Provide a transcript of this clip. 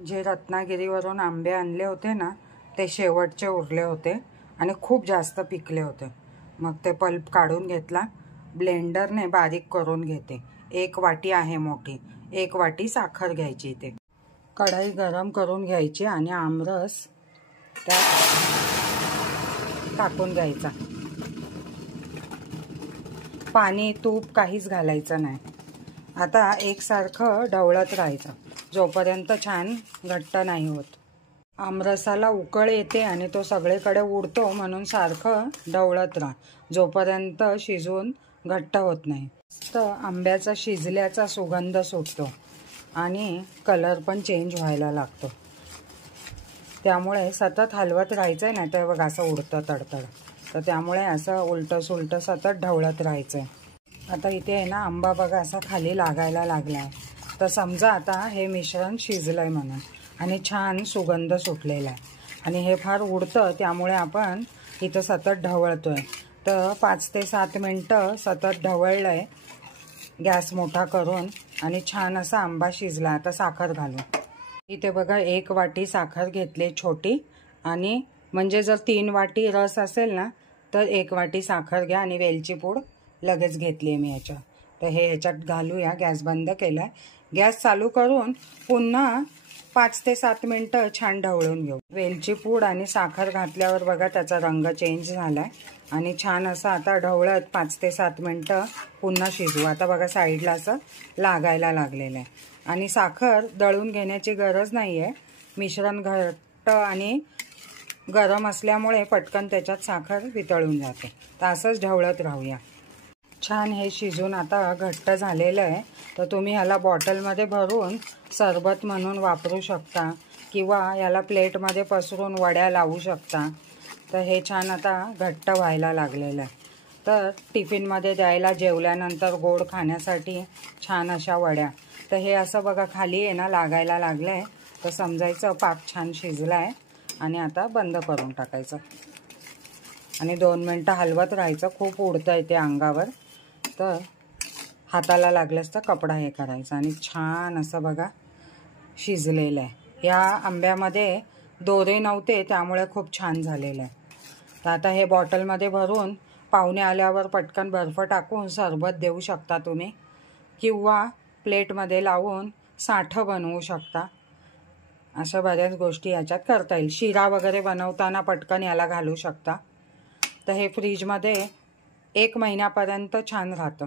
जे रत्नागिरीवरून आंबे आणले होते ना, ते शेवटचे उरले होते आणि खूप जास्त पिकले होते. मग ते पल्प काढून घेतला, ब्लेंडरने बारीक करून घेते. 1 वाटी आहे मोठी, 1 वाटी साखर घ्यायची. ते कढई गरम करून घ्यायची आणि आमरस त्यात टाकून घ्यायचा. पाणी तूप काहीच घालायचं नाही. आता एकसारखं ढवळत राहायचं जोपर्यंत छान घट्ट नाही होत. आमरसाला उकळ येते आणि तो सगळीकडे उडतो, म्हणून सारखं ढवळत राहा जोपर्यंत शिजून घट्ट होत नाही. तर आंब्याचा शिजल्याचा सुगंध सुटतो आणि कलर पण चेंज व्हायला लागतो. त्यामुळे सतत हलवत राहायचं नाही तर बघा असं उडतं तडतड. तर त्यामुळे असं उलटं सुलटं सतत ढवळत राहायचं. आता इथे आहे ना आंबा बघा असा खाली लागायला लागला आहे. तर समजा आता हे मिश्रण शिजलं आहे म्हणून आणि छान सुगंध सुटलेला आहे. आणि हे फार उडतं त्यामुळे आपण इथं सतत ढवळतो आहे. तर 5 ते 7 मिनटं सतत ढवळलं आहे गॅस मोठा करून आणि छान असा आंबा शिजला. आता साखर घालू. इथे बघा 1 वाटी साखर घेतली छोटी, आणि म्हणजे जर 3 वाटी रस असेल ना तर 1 वाटी साखर घ्या. आणि वेलची पूड लगेच घेतली आहे मी याच्यात. तर हे ह्याच्यात घालूया. गॅस बंद केला आहे. गॅस चालू करून पुन्हा 5 ते 7 मिनटं छान ढवळून घेऊ. वेलची पूड आणि साखर घातल्यावर बघा त्याचा रंग चेंज झाला आहे आणि छान असं आता ढवळत 5 ते 7 मिनटं पुन्हा शिजवू. आता बघा साईडला असं लागायला लागलेलं आहे. आणि साखर दळून घेण्याची गरज नाही आहे. मिश्रण घट्ट आणि गरम असल्यामुळे पटकन त्याच्यात साखर वितळून जाते. तर असंच ढवळत राहूया. छान हे शिजून आता घट्ट झालेलं आहे. तर तुम्ही ह्याला बॉटलमध्ये भरून सरबत म्हणून वापरू शकता किंवा याला प्लेटमध्ये पसरून वड्या लावू शकता. तर हे छान आता घट्ट व्हायला लागलेलं आहे. तर टिफिनमध्ये द्यायला जेवल्यानंतर गोड खाण्यासाठी छान अशा वड्या. तर हे असं बघा खाली आहे ना लागायला लागलं आहे. तर समजायचं पाक छान शिजला आहे. आणि आता बंद करून टाकायचं आणि 2 मिनटं हलवत राहायचं. खूप उडतं आहे ते अंगावर. तर हाताला लागल्यास तर कपडा हे करायचा. आणि छान असं बघा शिजलेलं आहे. या आंब्यामध्ये दोरे नव्हते त्यामुळे खूप छान झालेलं आहे. तर आता हे बॉटलमध्ये भरून पाहुणे आल्यावर पटकन बर्फ टाकून सरबत देऊ शकता तुम्ही, किंवा प्लेटमध्ये लावून साठं बनवू शकता. अशा बऱ्याच गोष्टी याच्यात करता येईल. शिरा वगैरे बनवताना पटकन याला घालू शकता. तर हे फ्रीजमध्ये 1 महिन्यापर्यंत छान राहतं.